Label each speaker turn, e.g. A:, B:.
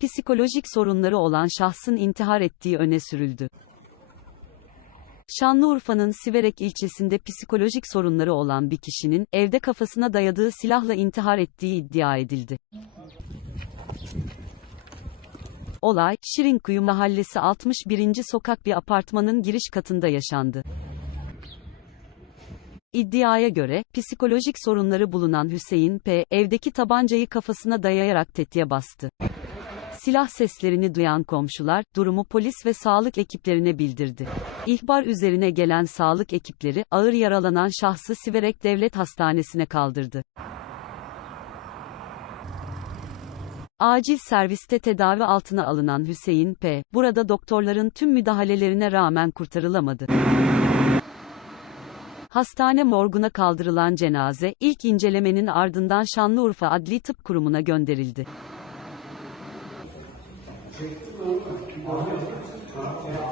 A: psikolojik sorunları olan şahsın intihar ettiği öne sürüldü. Şanlıurfa'nın Siverek ilçesinde psikolojik sorunları olan bir kişinin, evde kafasına dayadığı silahla intihar ettiği iddia edildi. Olay, Şirinkuyu Mahallesi 61. sokak bir apartmanın giriş katında yaşandı. İddiaya göre, psikolojik sorunları bulunan Hüseyin P., evdeki tabancayı kafasına dayayarak tetiğe bastı. Silah seslerini duyan komşular, durumu polis ve sağlık ekiplerine bildirdi. İhbar üzerine gelen sağlık ekipleri, ağır yaralanan şahsı Siverek Devlet Hastanesi'ne kaldırdı. Acil serviste tedavi altına alınan Hüseyin P., burada doktorların tüm müdahalelerine rağmen kurtarılamadı. Hastane morguna kaldırılan cenaze, ilk incelemenin ardından Şanlıurfa Adli Tıp Kurumu'na gönderildi. Thank you.